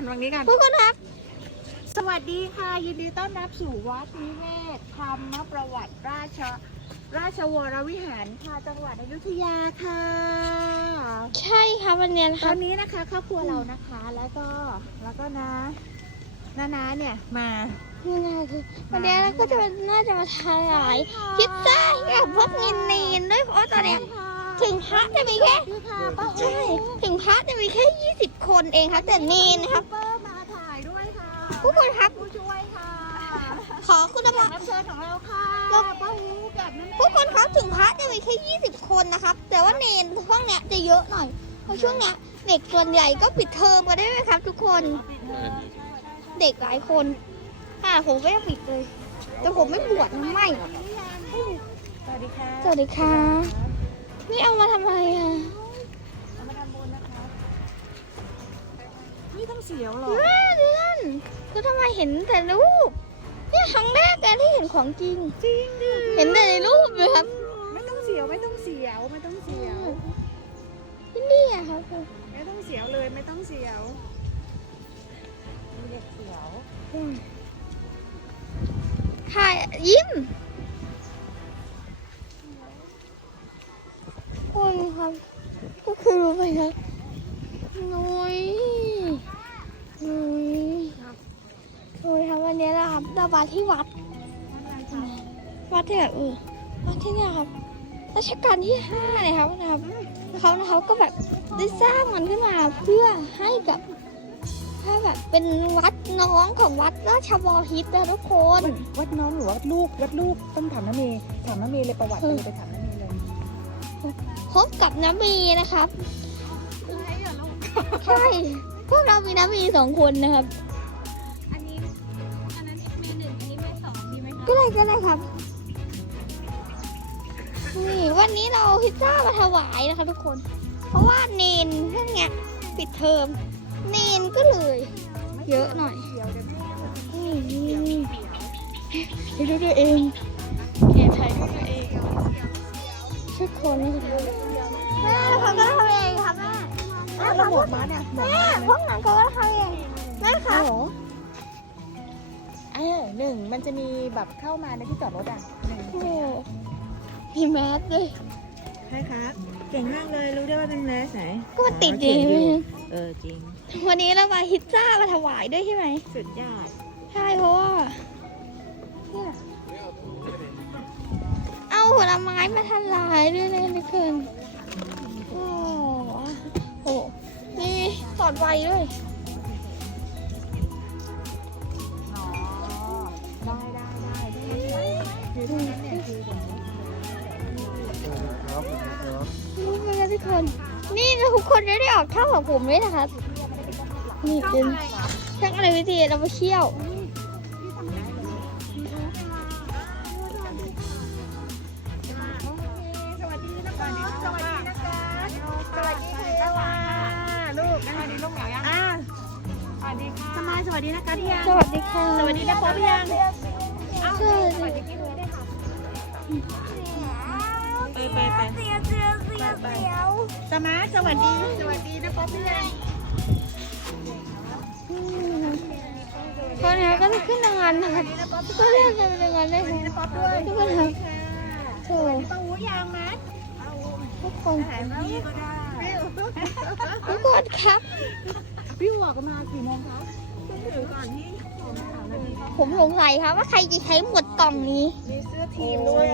หันฝั่งนี้กันทุกคนครับสวัสดีค่ะ ยินดีต้อนรับสู่วัดนิเวศธรรมประวัติราชราชวรวิหารค่ะจังหวัดอยุธยาค่ะ ใช่ครับวันเนี้ยนะตครัอบนนี้นะคะครอบครัวเรานะคะแล้วก็แล้วก็นะนานาเนี่ยมานี่นะคือวันเนี้ยเราก็จะเป็นน่าจะมาทายพิซซ่าให้กับพวกเงินเนนด้วยเพราะว่าตอนเนี้ย ถึงพระจะมีแค่สวัสดีค่ะป้าใช่ถึงพระจะมีแค่ 20 คนเองครับแต่เนนนะครับ เปอร์มาถ่ายด้วยค่ะทุกคนครับ ผู้ช่วยค่ะขอคุณแขภากพรับเชิญของเราค่ะแล้ว ป้าหูกับนั่นทุกคนครับถึงพระจะมีแค่ 20 คนนะครับ แต่ว่าเนนพวกเนี้ยจะเยอะหน่อย เพราะช่วงเนี้ยเด็กส่วนใหญ่ก็ปิดเทอมกันได้ไหมครับ ทุกคนเด็กหลายคนอ่าผมก็ยังปิดเลย แต่ผมไม่บวชนะไม่สวัสดีค่ะสวัสดีค่ะ นี่เอามาทำไมอะเอามาทำบุญนะคะนี่ต้องเสียวหรอน่าเดือนคือทำไมเห็นแต่รูปเนี่ยครั้งแรกเลยที่เห็นของจริง จริงดิเห็นแต่ในรูปเลยครับ ไม่ต้องเสียวไม่ต้องเสียวไม่ต้องเสียวที่นี่อะครับไม่ต้องเสียวเลยไม่ต้องเสียวมีเด็กเสียวถ่ายยิ้ม คุณครับ ก็คือรู้ไหมครับนุ้ยนุ้ยนุ้ยครับวันนี้นะครับเรามาที่วัด วัดที่แบบเออวัดที่เนี่ยครับรัชกาลที่ห้าเลยครับนะครับเขาเขาก็แบบได้สร้างมันขึ้นมาเพื่อให้กับให้แบบเป็นวัดน้องของวัดราชบพิตรนะทุกคน วัดน้องหรือวัดลูก วัดลูกต้องถามน้าเมย์ถามน้าเมย์เลยประวัติเลยไปถามน้าเมย์เลย พบกับน้ำมีนะครับใช่พวกเรามีน้ำมีสองคนนะครับ อันนี้ อันนั้นเมย์หนึ่งอันนี้เมย์สองดีไหมคะก็เลยก็เลยครับ นี่วันนี้เราเอาพิซซ่ามาถวายนะคะทุกคน เพราะว่าเนนเรื่องเนี้ยปิดเทอม เนนก็เลย เยอะหน่อยเสียวเดี๋ยวแม่นี่นี่ไปดูตัวเอง ทุกคนแม่เขาก็ทำเองครับแม่แม่แล้วคะหมวกม้าเนี่ยแม่พวกนั้นเขาก็ทำเองแม่คะเออหนึ่งมันจะมีแบบเข้ามาในที่จอดรถอะหนึ่งโอ้โหมีแมสด้วยใช่ครับ เก่งมากเลยรู้ได้ว่าเป็นแมสไหนก็มันติดดีเออจริง วันนี้เรามาพิซซ่ามาถวายด้วยใช่ไหมสุดยอดใช่เพราะว่าเนี่ยเอา ผลไม้มาทลายด้วยเลยนะเกินโอ้โหนี่สอดไวด้วยอ๋อได้ได้ได้คือตรงนั้นเนี่ยคือผมรู้ไหมคะทุกคน นี่นะทุกคนจะได้ออกเท่ากับผมด้วยนะครับ นี่เป็นช่างอะไรวิธีเราไปเที่ยว ดีค่ะสมายสวัสดีนะคะพี่ยังสวัสดีค่ะสวัสดีนะป๊อปยังสวัสสวัสดีดีพี่นุ้ยด้วยค่ะไปไปไปเสียเสียเสียเสียวสมาสวัสดีสวัสดีนะป๊อปยังตอนนี้ก็จะขึ้นรางวัลนะครับก็เรียกจะเป็นรางวัลได้ครับป๊อปด้วยทุกคนครับโถป้าหูยางมัดทุกคนถ่ายมาพี่ก็ได้ทุกคนครับ พี่หัวก็มากี่โมงคะถือก่อนที่ผมสงสัยครับว่าใครจะใช้หมดกล่องนี้ มีเสื้อทีมด้วย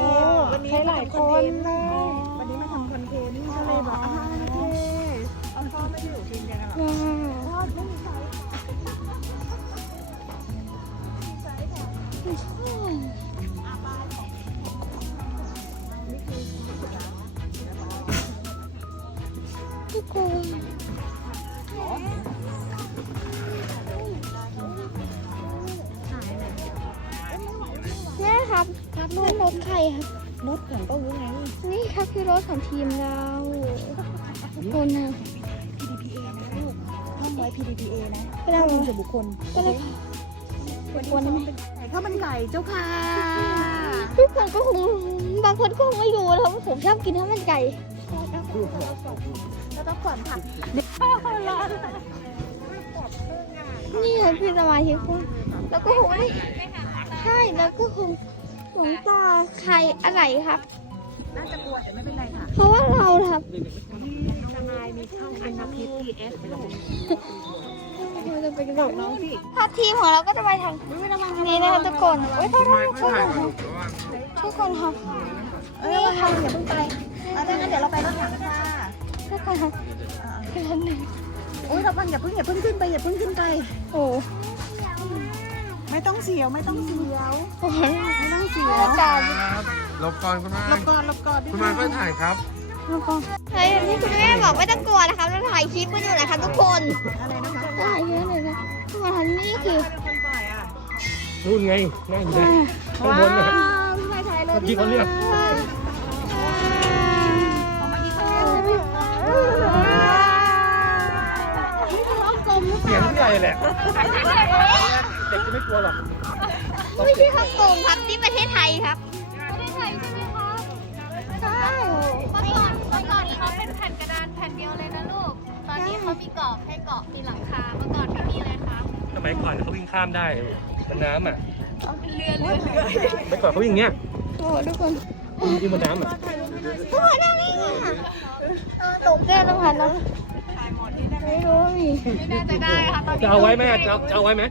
วันนี้หลายคนเลยวันนี้มาทำคอนเทนต์ก็เลยบอกอ่าโอเคเอาพ่อไม่ได้อยู่ทีมเดียวกันหรอว้าวพ่อไม่มีใครทุกคน เนี่ยครับครับนี่รถใครครับรถของป้าหูไงนี่ครับคือรถของทีมเราทุกคนนะ PDPA นะลูกท่องไว้ PDPA นะก็ได้ข้อมูลมาส่วนบุคคลก็ได้ทุกคนได้ไหมไก่ข้าวมันไก่เจ้าค่ะทุกคนก็คงบางคนก็คงไม่รู้แล้วว่าผมชอบกินข้าวมันไก่แล้วต้องผ่อนผัก ร้อนอพี่สมาธิคุณแล้วก็คงไม่ใช่แล้วก็คงหลวงตาใครอะไรครับ น่าจะกลัวแต่ไม่เป็นไรค่ะ เพราะว่าเราครับที่ทนายมีช่องอันนาพิษทีเอสเลยเราจะไปกระโดบอกดน้องสิถ้าทีมของเราก็จะไปทางนี้นะคะทุกคนโอ้ยโทษโทษโทษครับทุกคนครับเอ้ยอย่าเพิ่งไปเอาถ้างั้นเดี๋ยวเราไปรถถังค่ะทุกคนครับคือท่านหนึ่ง อุ้ยเราพังอย่าเพิ่งอย่าเพิ่งขึ้นไปอย่าเพิ่งขึ้นไป โอ้ไม่ต้องเสียวไม่ต้องเสียวโหไม่ต้องเสียวอากาศครับหลบก่อนคุณมาหลบก่อนหลบก่อนคุณมาก็ถ่ายครับแล้วก็เฮ้ยที่คุณแม่บอกไม่ต้องกลัวนะครับเราถ่ายคลิปกันอยู่นะคะทุกคนอะไรนะคะถ่ายเยอะเลยนะทุกคนนี่คือเป็นคนปล่อยอะนู่นไงนั่งอยู่เลยข้างว้าบนนะวพี่ชายไทยเลยเมื่อกี้เขาเรียก เสียงผู้ใหญ่แหละ เด็กจะไม่กลัวหรอกไม่ใช่ฮ่องกงครับที่ประเทศไทยครับ ประเทศไทยใช่ไหมคะใช่เมื่อก่อนเมื่อก่อนเขาเป็นแผ่นกระดานแผ่นเดียวเลยนะลูก ตอนนี้เขามีกรอบให้เกาะมีหลังคา เมื่อก่อนไม่มีเลยครับสมัยก่อนเขาวิ่งข้ามได้บนน้ำอะเป็นเรือเรือเมื่อก่อนเขาวิ่งอย่างเงี้ยโอ้ทุกคนวิ่งบนน้ำอะทุกคนนั่งนี่ค่ะตกเดินต้องหันนะ ไม่รู้ว่ามีไม่น่าจะได้ค่ะตอนนี้จะเอาไว้ไหมอะจะเอาจะเอาไว้ไหม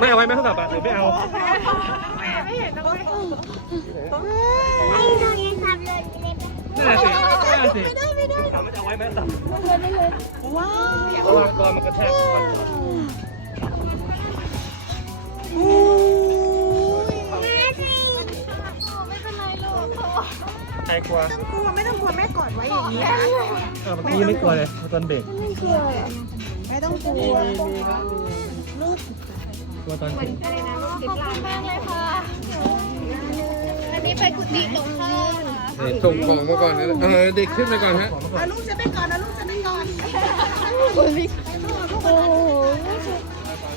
ไม่เอาไว้ไหมโทรศัพท์อะหรือไม่เอาไอ้ตรงนี้ทำเลยนั่นแหละสินั่นแหละสิถามว่าจะเอาไว้ไหมโทรศัพท์ว้าวเพราะว่าตัวมันกระแทกก่อนไม่เป็นไรลูก ใครกลัวกลัวไม่ต้องกลัวแม่กอดไว้อย่างนี้นะเออเมื่อกี้ยังไม่กลัวเลยตอนเบรกไม่คืออะไรอะไม่ต้องกลัวลูกกลัวตอนเบรกอะไรนะลูกติดลายมากเลยค่ะอันนี้เป็นกุฏิหลวงพ่อค่ะส่งของมาก่อนนะเออเด็กขึ้นไปก่อนฮะเอาลูกจะไปก่อนนะลูกจะไปก่อนโอ้โห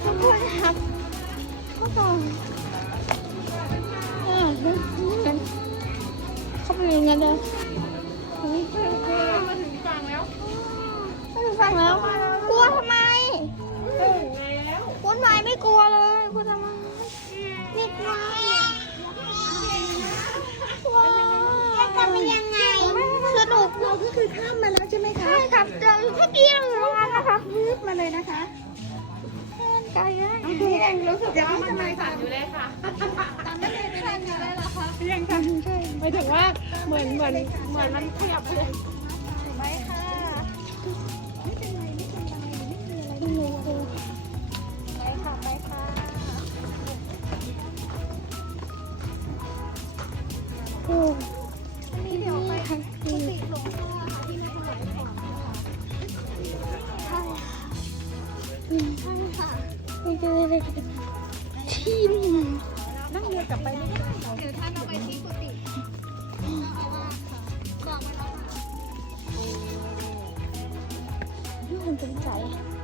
ทุกคนครับทุกคนอ่า เขาเป็นยังไงนะมาถึงฝั่งแล้วมาถึงฝั่งแล้ว กลัวทำไมคุณหมายไม่กลัวเลยคุณทำไมนี่กลัวว้าวจะเป็นยังไงสนุกเราก็คือข้ามมาแล้วใช่ไหมคะใช่ครับเจอเมื่อกี้เราอยู่ตรงนั้นนะครับพืบมาเลยนะคะไกลเลยพี่เองรู้สึกยังไม่สบายใจอยู่เลย ยังไงเหรอคะยังค่ะใช่หมายถึงว่าเหมือนเหมือนเหมือนมันขยับเลยไปค่ะไปค่ะโอ้นี่เดี๋ยวไปทันทีกุฏิหลงพ่อค่ะที่แม่ถวายของค่ะนี่ก็เลยทีมนั่งเรือ กลับไปไม่ได้เดี๋ยวท่านเอาไปที่กุฏินี่มันเป็นใจ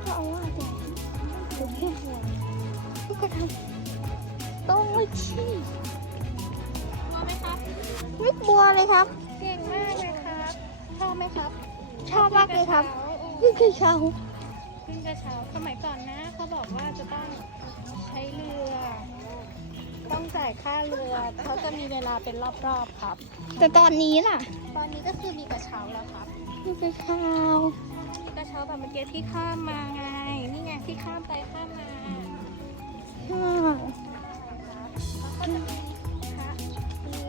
ก็เอาว่าแต่เป็นแค่หัวก็กระทำต้องไม่ชี้กลัวไหมครับไม่กลัวเลยครับ เก่งมากเลยครับ ชอบไหมครับ ชอบมากเลยครับนี่คือชาขึ้นกระเช้าสมัยก่อนนะ เขาบอกว่าจะต้องใช้เรือ ต้องจ่ายค่าเรือเขาจะมีเวลาเป็นรอบๆครับ แต่ตอนนี้ล่ะตอนนี้ก็คือมีกระเช้าแล้วครับ นี่คือชาวมีกระเช้าแบบเมื่อกี้ที่ข้ามมาไง นี่ไงที่ข้ามไปข้ามมาชาวแล้วก็จะมีพระมี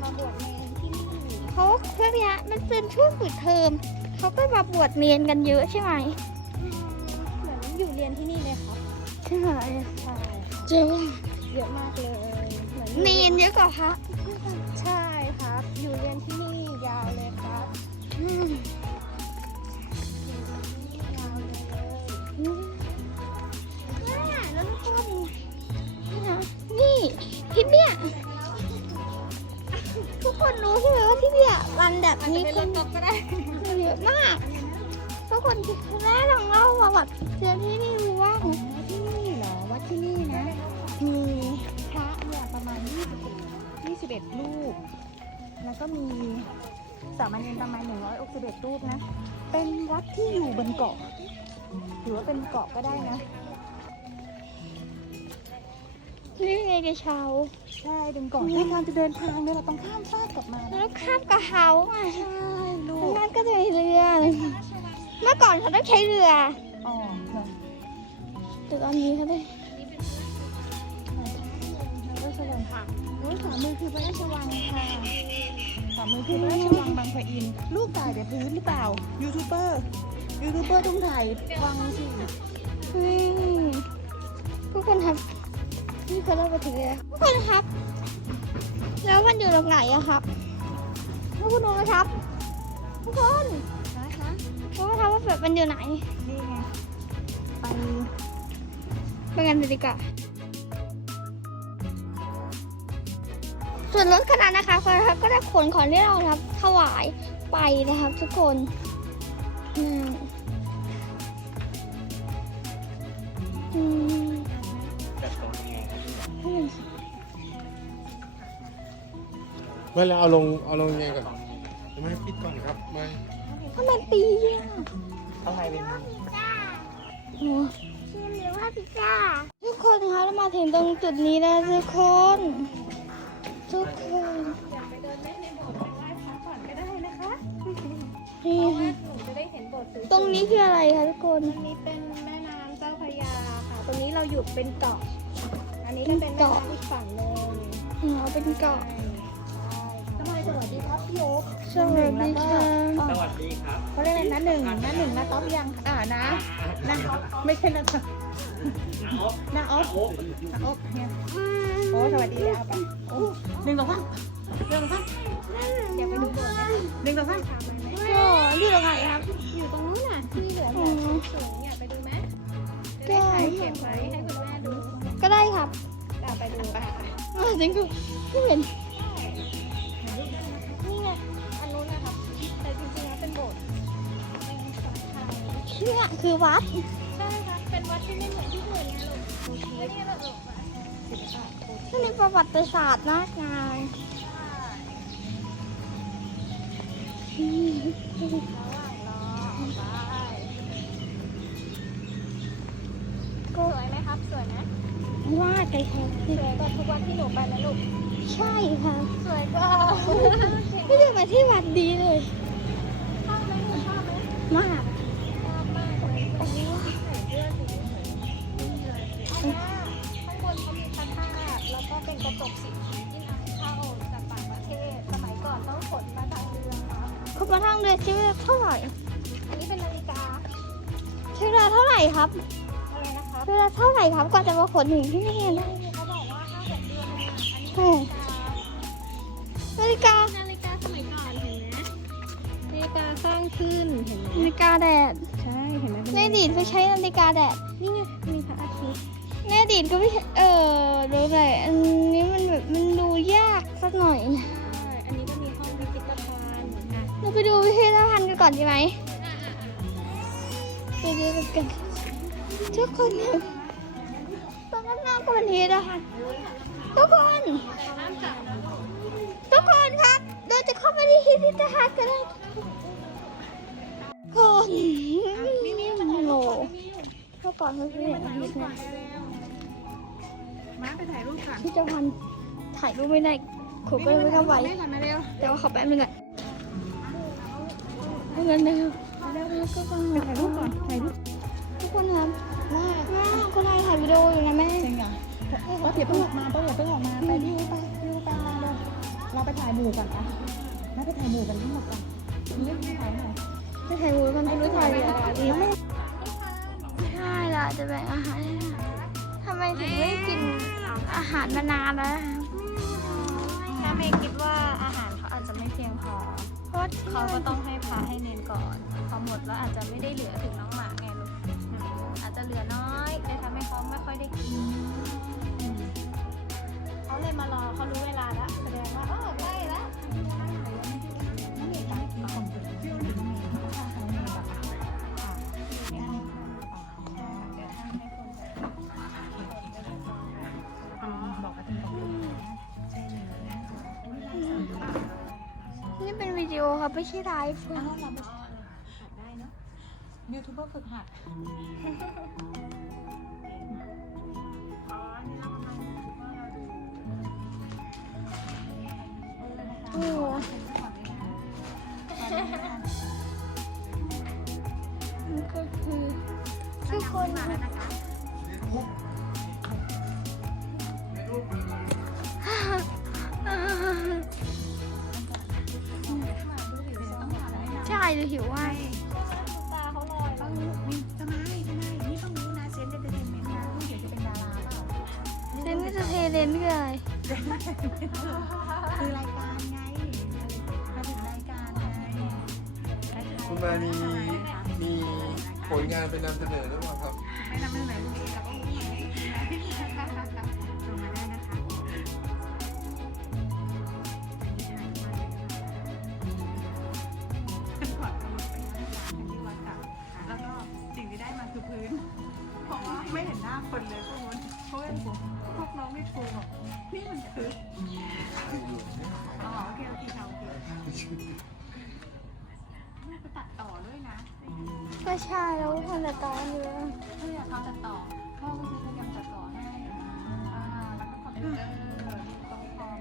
มาบวชเนรที่นี่เขาเพื่อนเนี้ยมันเป็นช่วงปิดเทอมเขาก็มาบวชเรียนกันเยอะใช่ไหมเหมือนอยู่เรียนที่นี่เลยครับ ใช่ไหมใช่เจอ เยอะมากเลยเหมือนอยู่เนียนเยอะกว่าพระใช่ครับ อยู่เรียนที่นี่ยาวเลยครับอืมยาวเลยอืมอ่าแล้วทุกคนนี่นะนี่ที่เนี่ยทุกคนรู้ใช่ไหมว่าที่เนี่ยวันแบบอาจจะนี้เป็นครนถกอล์ฟก็ได้เยอะมากทุกคนแม่ลองเล่าประวัติเรื่องที่นี่รู้ว่าที่นี่เหรอวัดที่นี่นะ มีพระเนี่ยประมาณ21 21รูป แล้วก็มีสามเณรประมาณ161รูปนะ เป็นวัดที่อยู่บนเกาะถือว่าเป็นเกาะก็ได้นะ นี่ไงกระเช้าใช่เป็นเกาะที่การจะเดินทางเนี่ยเราต้องข้ามฟากกลับมานะแล้วข้ามกระเช้าอะใช่ลูตรงกนั้นก็จะมีเรือเมื่อก่อนเขาต้องใช้เรืออ๋อค่ะแต่ตอนนี้เขาได้พระรา ชวังค่ะรู้ขวามือคือพระราชวังค่ะขวามือคือพระราชวังบางปะอินลูกถ่ายแต่พื้นหรือเปล่า ยูทูบเบอร์ ยูทูบเบอร์ต้องถ่ายวังสินี่ทุกคนครับนี่เขาเล่าไปถึงเลยทุกคนครับ แล้วมันอยู่ตรงไหนอะครับทุกคนรู้ไหมครับ ทุกคนนะคะรู้ไหมครับว่าแบบมันอยู่ไหนนี่ไงไปไปกันเลยดีกว่า ส่วนรถขนาดนะคะครับก็ได้ขนของที่เราครับถวายไปนะครับ ทุกคนอืมไม่แล้วเอาลงเอาลงยังไงก่อนไม่ปิดก่อนครับไม่ทำไมปีอะข้างในเป็นโอ้ชิมหรือว่าพิซซ่าทุกคนคะเรามาถึงตรงจุดนี้แล้วทุกคน ทุกคนอยากไปเดินเล่นในโบสถ์ไปไหว้พระก่อนก็ได้นะคะนี่เพราะว่าค่ะหนูจะได้เห็นโบสถ์สวยๆตรงนี้คืออะไรคะทุกคน ตรงนี้เป็นแม่น้ำเจ้าพระยาค่ะ ตรงนี้เราอยู่เป็นเกาะ อันนี้ก็เป็นแม่น้ำอีกฝั่งหนึ่งอ๋อเป็นเกาะทำไมสวัสดีครับพี่โอ๊คสวัสดีค่ะสวัสดีครับเขาเรียกอะไรนะหนึ่งนะหนึ่งนะต๊อบยังอ่านะนะไม่ใช่นะต๊อบนะอ๊อฟนะอ๊อฟเนี่ยโอ้สวัสดีเลยเอาไปโอ้หนึ่งสองสามหนึ่งสองสามอยากไปดูโบสถ์ไหมหนึ่งสองสามโอ้อยู่ตรงไหนครับอยู่ตรงนู้นน่ะที่เหลือแบบสูงอยากไปดูไหมจะได้ถ่ายเก็บไว้ให้คุณแม่ดูก็ได้ครับอยาไปดูค่ะจริงคือไม่เห็นนี่ไงอันนู้นนะครับแต่จริงๆแล้วเป็นโบสถ์เป็นสังฆทานเนี่ยคือวัดใช่ครับเป็นวัดที่ไม่เหมือนที่อื่นไงลูกไม่นี่เราลู กมาที่มีประวัติศาสตร์มากมายอืมระหว่างรอไปสวยไหมครับ สวยไหมว่าไกลแค่สวยกว่าทุกวันที่หนูไปนะลูก ใช่ค่ะ สวยกว่าไม่ได้มาที่วัดดีเลย ชอบไหมหนูชอบไหมมาก ก่อนจะมาขนถึงที่นี่นะเขาบอกว่าห้าหกเดือนเลยอะอันนี้นาฬิกานาฬิกาสมัยก่อนเห็นไหมนาฬิกาสร้างขึ้นเห็นไหมนาฬิกาแดดใช่เห็นไหมในอดีตไม่ใช้นาฬิกาแดดนี่ไงมีพระอาทิตย์ในอดีตก็ไม่ใช่เออรู้เลยอันนี้มันแบบมันดูยากสักหน่อยใช่อันนี้ก็มีห้องพิพิธภัณฑ์เหมือะเราไปดูพิพิธภัณฑ์กันก่อนดีไหมไปดูกันทุกคนนะ ทันหน้าก็เป็นพิพิธภัณฑ์ทุกคน ทุกคนครับเราจะเข้าไปที่พิพิธภัณฑ์กันแล้วคนโง่เข้าก่อนเพื่อนๆมาไปถ่ายรูปก่อนพิพิธภัณฑ์ถ่ายรูปไม่ได้ขบก็เลยไม่เข้าไปแม่ก่อนมาเร็วแต่ว่าขอแป๊บนึงอะเอาเงินเร็วเร็วก็ไปถ่ายรูปก่อนถ่ายรูปทุกคนครับแม่คนไทยถ่ายวิดีโออยู่นะ ป้าเพิ่งออกมาป้าเถียเพิ่งออกมาไปพี่ไปพี่ไปมาเร็วเราไปถ่ายหมู่ก่อนปะมาไปถ่ายหมู่กันทั้งหมดก่อนนี่ไม่ถ่ายหน่อยจะถ่ายรูปกันไม่รู้ถ่ายเลยใช่ละจะแบ่งอาหารให้ทำไมถึงไม่กินอาหารมานานแล้วนะคะแม่เมย์คิดว่าอาหารเขาอาจจะไม่เพียงพอเพราะเขาก็ต้องให้พระให้เนนก่อนพอหมดแล้วอาจจะไม่ได้เหลือถึงน้องหมาไงลูกอาจจะเหลือน้อยเลยทำให้เขาไม่ค่อยได้กิน เขาเลยมารอเขารู้เวลาแล้วแสดงว่าเออใกล้แล้วนี่เป็นวิดีโอครับไม่ใช่ไลฟ์เราไปหัดได้เนาะยูทูบเบอร์ฝึกหัด มันก็คือทุกคนมาแล้วนะคะใช่ดูหิวว่าตาเขาลอยต้องนี่ทำไมทำไมนี่ต้องรู้นะเซนเอนเตอร์เทนเมนต์นะเดี๋ยวจะเป็นดาราเปล่าเซนนี่จะเทเลนคืออะไร คุณมามีมีผลงานไปนำเสนอหรือเปล่าครับ ไม่นำเรื่องไหนพวกนี้เราก็รู้ไงส่งมาได้นะคะขอดเอาไปที่วัดเก่าแล้วก็สิ่งที่ได้มาคือพื้น เพราะว่าไม่เห็นหน้าคนเลยพวกนู้นเพราะว่าผมพวกน้องไม่โทรบอกนี่มันคืออ๋อโอเคโอเคค่ะโอเค ไปตัดต่อด้วยนะก็ใช่แล้วคนแต่ตอนเยอะเพื่อเขาตัดต่อพ่อก็ซื้อโปรแกรมตัดต่อให้อ่าแล้วก็คอมพิวเตอร์ตรงคอม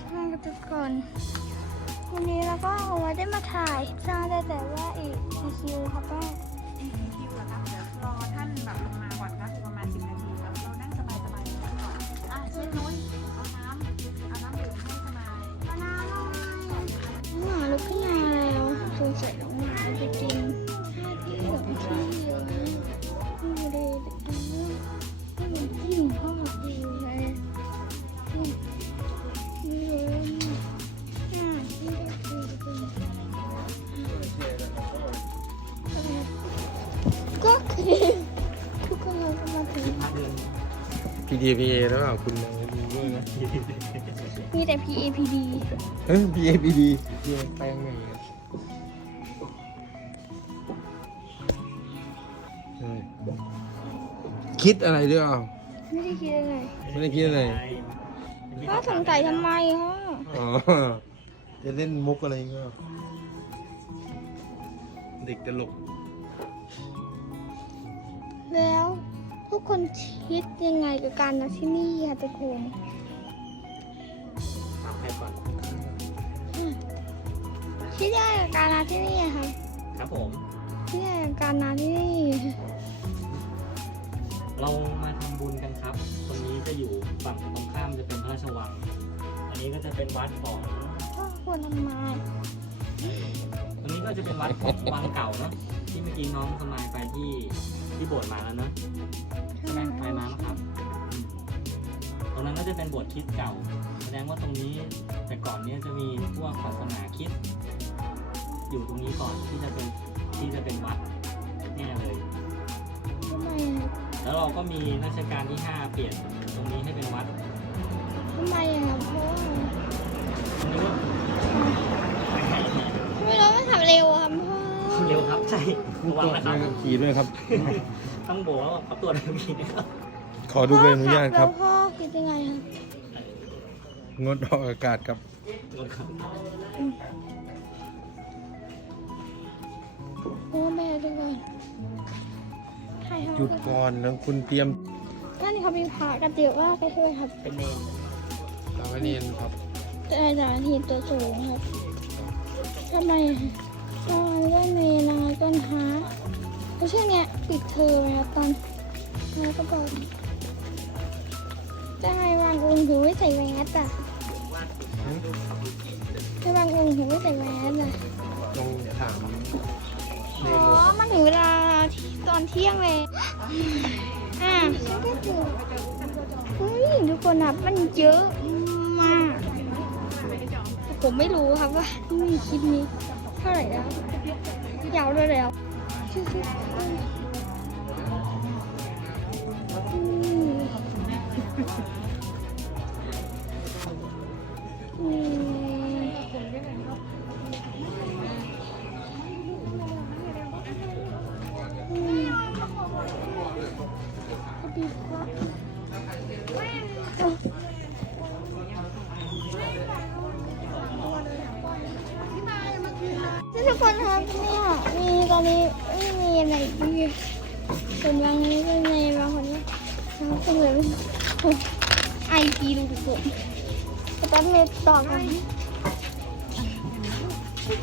ใช่ครับทุกคน วันนี้เราก็เอาไว้ได้มาถ่ายสร้างได้แต่ว่าอีกคิวครับแม่อีกคิวเหรอครับเดี๋ยวรอท่านแบบลงมาก่อนครับอีกประมาณสิบนาทีครับเรานั่งสบายสบายๆกันก่อนอะเชิญนุ้ย สงสัยน้องหมาจะกินท่าที่แบบที่เยอะนะดูเลยดูเรื่องให้เหมือนที่หลวงพ่อดีเลยนี่นี่เลยอ่านี่ก็คือก็คือทุกคนเราก็มาถึง PDPA แล้วเปล่าคุณมาดูด้วยนะ มีแต่ PAPD เออ PAPD เพียแปลงไง คิดอะไรด้วยอะไม่ได้คิดอะไรไม่ได้คิดอะไรพ่อสงสัยทำไมพ่ออ๋อจะเล่นมุกอะไรเงี้ยเด็กตลก แล้วทุกคนคิดยังไงกับการมาที่นี่ค่ะทุกคนถามใครก่อนคิดยังไงกับการมาที่นี่อะคะครับผมคิดยังไงกับการมาที่นี่ เรามาทำบุญกันครับ ตรงนี้จะอยู่ฝั่งตรงข้ามจะเป็นพระราชวัง อันนี้ก็จะเป็นวัดของพ่อควรทำไมตรงนี้ก็จะเป็นวัดของวังเก่าเนาะที่เมื่อกี้น้องสมายไปที่ที่โบสถ์มาแล้วเนาะใช่ไหมไปมาไหมครับอืมตรงนั้นก็จะเป็นโบสถ์คริดเก่า แสดงว่าตรงนี้แต่ก่อนเนี้จะมีพวกศาสนาคริด อยู่ตรงนี้ก่อนที่จะเป็นที่จะเป็นวัดแน่เลยทำไมอะ แล้วเราก็มีรัชกาลที่ 5 เปลี่ยนตรงนี้ให้เป็นวัดทำไมอะครับพ่อตรงนี้ก็ทำไมเราไม่ขับเร็วอะครับพ่อเร็วครับใช่ระวังนะครับ ขี่ด้วยครับ ต้องบอกว่าเขาตรวจแบบนี้นะครับขอดูใบอนุญาตครับแล้วพ่อคิดยังไงครับงดออกอากาศครับรถครับโอ้แม่ทุกคนถ่ายทำ หยุดก่อนแล้วคุณเตรียมนั่นเขามีพระกันเยอะมากเลยใช่ไหมครับเป็นเนรสามเณรครับแต่อาจารย์ทีมตัวสูงครับทำไมอะตอนก็เมนาต้นฮาเพราะช่วงเนี้ยปิดเทอมนะครับตอนแล้วก็บอกจะให้วางองค์ถึงไม่ใส่แมสอะให้วางองค์ถึงไม่ใส่แมสอะต้องถาม อ๋อมันถึงเวลาที่ตอนเที่ยงเลย อะฉันก็เจอเฮ้ยทุกคนอะมันเยอะมาก ผมไม่รู้ครับว่ามีคลิปนี้เท่าไหร่แล้ว ยาวด้วยแล้ว ทุ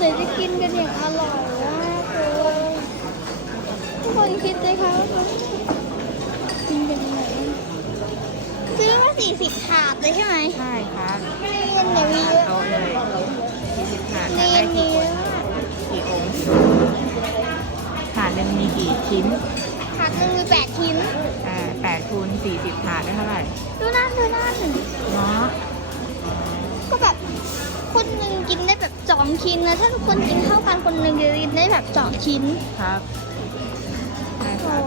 เราจะกินกันอย่างอร่อยมากเลยทุกคนคิดเลยค่ะว่ากินกันยังไงซื้อมาสี่สิบถาดเลยใช่ไหมใช่ครับเงินเนี่ยมีเยอะโต๊ะเลยสี่สิบถาดเนได้นมีกี่เยอะกี่องค์ถาดหนึ่งมีกี่ชิ้นถาดหนึ่งมีแปดชิ้น อ่าแปดคูณสี่สิบถาดได้เท่าไหร่ดูนั่นดูนั่นเนาะก็แบบ คนหนึ่งกินได้แบบสองชิ้นนะถ้าทุกคนกินเท่ากันคนหนึ่งจะกินได้แบบสองชิ้นครับใช่คโอ้รับ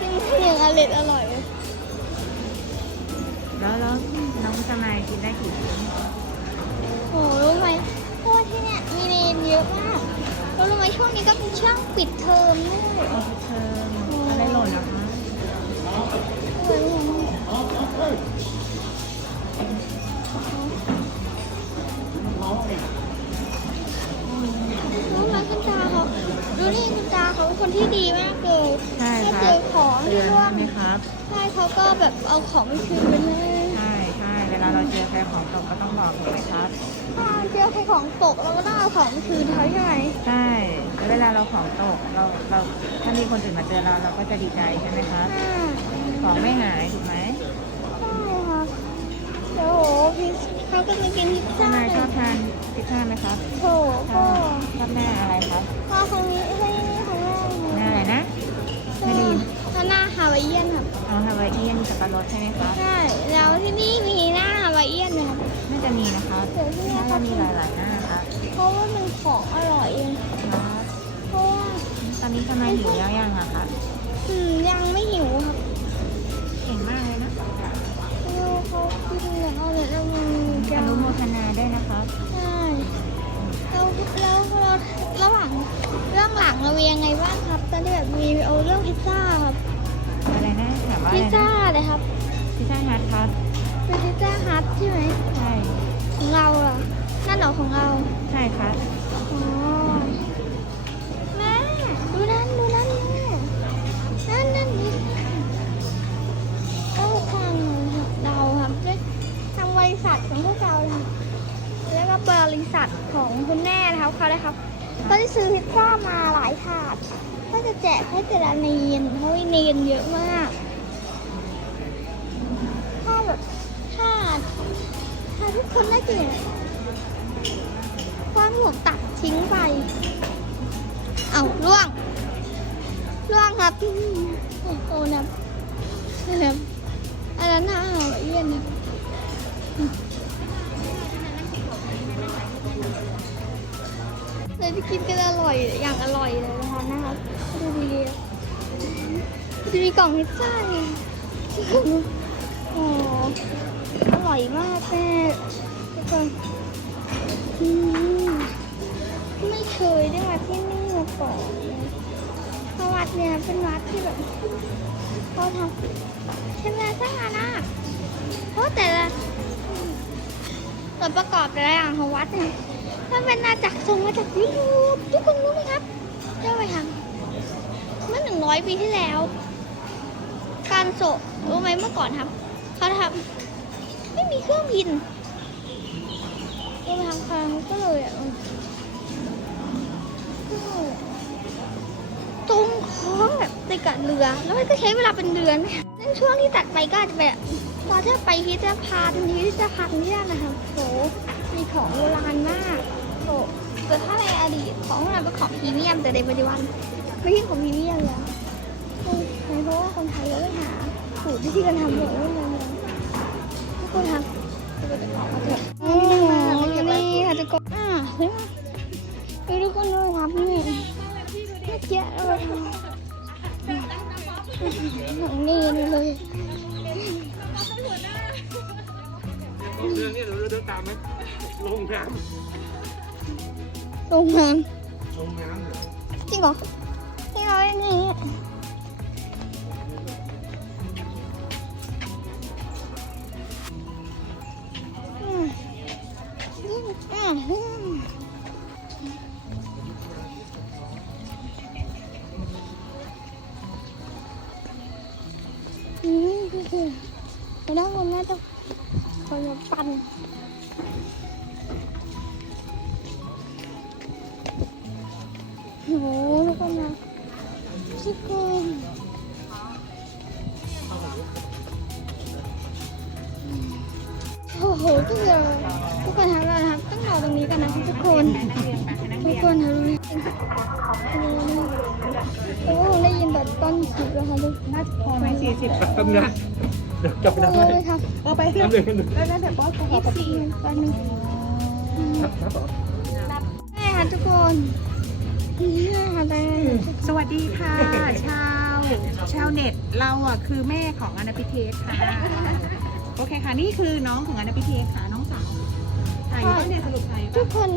กินกันอย่างอร่อยอร่อยเลยแล้วแล้วน้องสมายกินได้กี่ชิ้นโอ้รู้ไหมเพราะว่าที่เนี่ยมีเนนเยอะมากแล้วรู้ไหมช่วงนี้ก็เป็นช่วงปิดเทอมด้วย เชิญ เขาก็แบบเอาของไปคืนไปให้ใช่ใช่เวลาเราเจอใครของตกก็ต้องบอกถูกไหมครับ ถ้าเจอใครของตกเราก็ต้องเอาของไปคืนเขาใช่ไหมใช่แล้วเวลาเราของตกเราเราถ้ามีคนอื่นมาเจอเราเราก็จะดีใจใช่ไหมครับ อ่าของไม่หายถูกไหมใช่ครับโอ้โหพี่เขาก็จะกินพิซทซ่านายเลชอยบทานพิซซ่าไหมครับโถก็ชอบหน้าอะไรครับมาครั้งนี้ให้าฮาวายเอียนครับเอาฮาวายเอียนสับปะรดใช่ไหมครับใช่แล้วที่นี่มีหน้าฮาวายเอียนนะครับน่าจะมีนะครับเดี๋ยวที่นี่น่าเขาจะมีหลายๆหน้าครับเพราะว่ามันของอร่อยเองครับเพราะว่าตอนนี้ทำไมหิวยังยังอะครับอืมยังไม่หิวครับเก่งมากเลยนะดูเขากินแล้วเอาเลยแล้วมันอจะนุโมทนาด้วยนะครับใช่แล้วแล้วเราระหว่างเรื่องหลังเรามียังไงบ้างครับ ตอนที่แบบมีเอาเรื่องพิซซ่าครับ อะไรนะถามว่าอะพิไรซซ่านะเลยครับพิซซ่าฮัทครับเป็นพิซซ่าฮัทใช่ไหมใช่ของเราอะนั่นเหรอของเราใช่ครับอ๋อแม่ดูนั่นดูนั่นแม่นั่นนั่นนี่ก็ทางเราครับด้วยทางบริษัทของพวกเราครับแล้วก็บริษัทของคุณแม่นะครับเขาเลยครับก็ได้ซื้อพิซซ่ามาหลายถาดก็ จะแจกให้แต่ละเนนเพราะว่าเนนเยอะมาก ถ้าแบบถ้าถ้าทุกคนได้กินเนี่ยความหัวตัดทิ้งไป เอาล่วง ล่วงครับ โอ้โหนะนะอันนั้นน่าหาเยี่ยนนะเลยที่กินกันอร่อย อย่างอร่อยเลยนะคะนะครับ ดูดีดูดีกล่องพิซซ่าเลยโอ้อร่อยมากแม่ทุกคนอืมไม่เคยได้มาที่นี่มาก่อนเพราะวัดเนี่ยเป็นวัดที่แบบเขาทำใช่ไหมสร้างอาณาเพราะแต่ละส่วนประกอบแต่ละอย่างของวัดเนี่ยมันเป็นมาจากส่งมาจากยุโรปทุกคนรู้ไหมครับใช่ไหมครับเมื่อหนึ่งร้อยปีที่แล้ว การโศกรู้ไหมเมื่อก่อนครับเขาทำไม่มีเครื่องบินก็ไปทำคางก็เลยอะก็เลยอะตรงคล้องแบบติดกับเรือ แล้วมันก็ใช้เวลาเป็นเดือนซึ่งช่วงที่ตัดไปก็อาจจะแบบตอนที่ไปพิพิธภัณฑ์พิพิธภัณฑ์ที่นั่นนะคะโหมีของโบราณมากโถแต่ถ้าในอดีตของเราเป็นของพรีเมียมแต่ในปัจจุบัน ไม่ใช่ของพรีเมียมแล้วเพราะว่าคนไทยเราต้องหาสูตรวิธีการทำของเรื่องนั้นทุกคนครับเราจะโอ้โหนี่ค่ะทุกคนอ่าเฮ้ยมดูทุกคนด้วยครับนี่เมื่อกี้เราทำของนี่เลยเรื่องนี้เราเดินตามไหมลงน้โรงงานำลงน้ำจริงเหรอ คนนะรู้ไหมโอ้โหได้ยินแต่ต้นคลิปแล้วค่ะทุกน่าจะพอไหมสี่สิบทำงานเดี๋ยวกลับไปคนทำเลงานยครับเอาไปเถอะทำเลยกันหนึ่งแล้วนั่นแต่บอสขอขอสี่ปันหนึ่งครับครับต่อใช่ค่ะทุกคนนี่ค่ะแต่สวัสดีค่ะ ชาว ชาวเน็ตเราอะคือแม่ของอนาพิเทสค่ะโอเคค่ะ นี่คือน้องของอนาพิเทสค่ะ น้องสาวไทยก็เนี่ยสรุปไทยทุปะกคน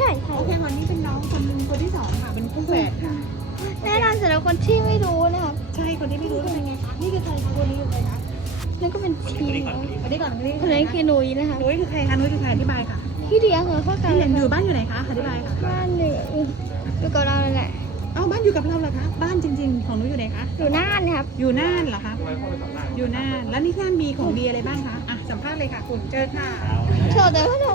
ใช่ใช่โอเควันนี้เป็นน้องคนหนึงคนที่สองค่ะ เป็นคู่แฝดค่ะ แนะนำสำหรับคนที่ไม่รู้นะครับใช่คนที่ไม่รู้เป็นยังไงคะ นี่คือใครคะคนนี้คือใครคะนั่นก็เป็นทีมนะอันนี้ก่อนอันนี้คนนั้นคือหนุยนะคะนุ้ยคือใครคะนุ้ยคือใครอธิบายค่ะพี่เลี้ยงเหรอเข้าใจพี่เลเห็ยนอยู่บ้านอยู่ไหนคะ อธิบายค่ะ บ้านเหนืออยู่กับเราเลยแหละเอ้าบ้านอยู่กับเราเหรอคะ บ้านจริง ๆ ของนุ้ยอยู่ไหนคะ อยู่น่านนะครับอยู่น่านเหรอคะทำไมพ่อไปทำได้อยู่น่าน แล้วนี่น่านมีของดีอะไรบ้างคะ อะสัมภาษณ์เลยค่ะคุณเจอค่ะ โชว์แต่ว่าเรา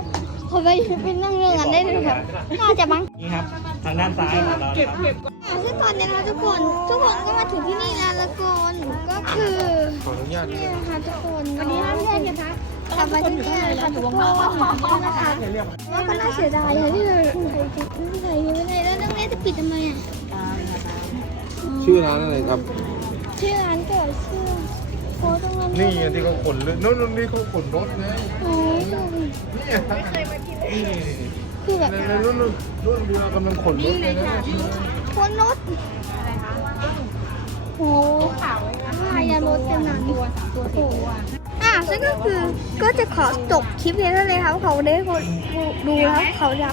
เขาไปเป็นนั่งเรื่องกันได้เลยครับน่าจะมั้งนี่ครับ ทางด้านซ้ายของเราเก็บนะครับเก็บอะซึ่งตอนนี้นะคะทุกคนทุกคนก็มาถึงที่นี่แล้วละคนก็คือขออนุญาตนี่นะคะทุกคนวันนี้ห้ามแยกกันคะกลับมาที่นี่นะคะทุกคนนะคะว่าก็น่าเสียดายค่ะที่เราใส่ติดที่ใส่ไม่ได้แล้วน้องเนสจะปิดทำไมอะชื่อร้านอะไรครับ ชื่อร้านก่อนชื่อ โพสต์ตรงนั้นนี่ไงที่เขาขนเลยนู่นนู่นนี่เขาขนรถไงโอ้ยนี่ไม่เคยมากินนี่คือแบบนู่นนู่นนู่นเรือกำลังขนรถเลยนะโคนรถโอ้พายารถเป็นหนังตัวสามตัวสี่ตัวอะซึ่งก็คือก็จะขอจบคลิปนี้เท่านั้นเลยครับเขาได้ดูแล้วเขาจะ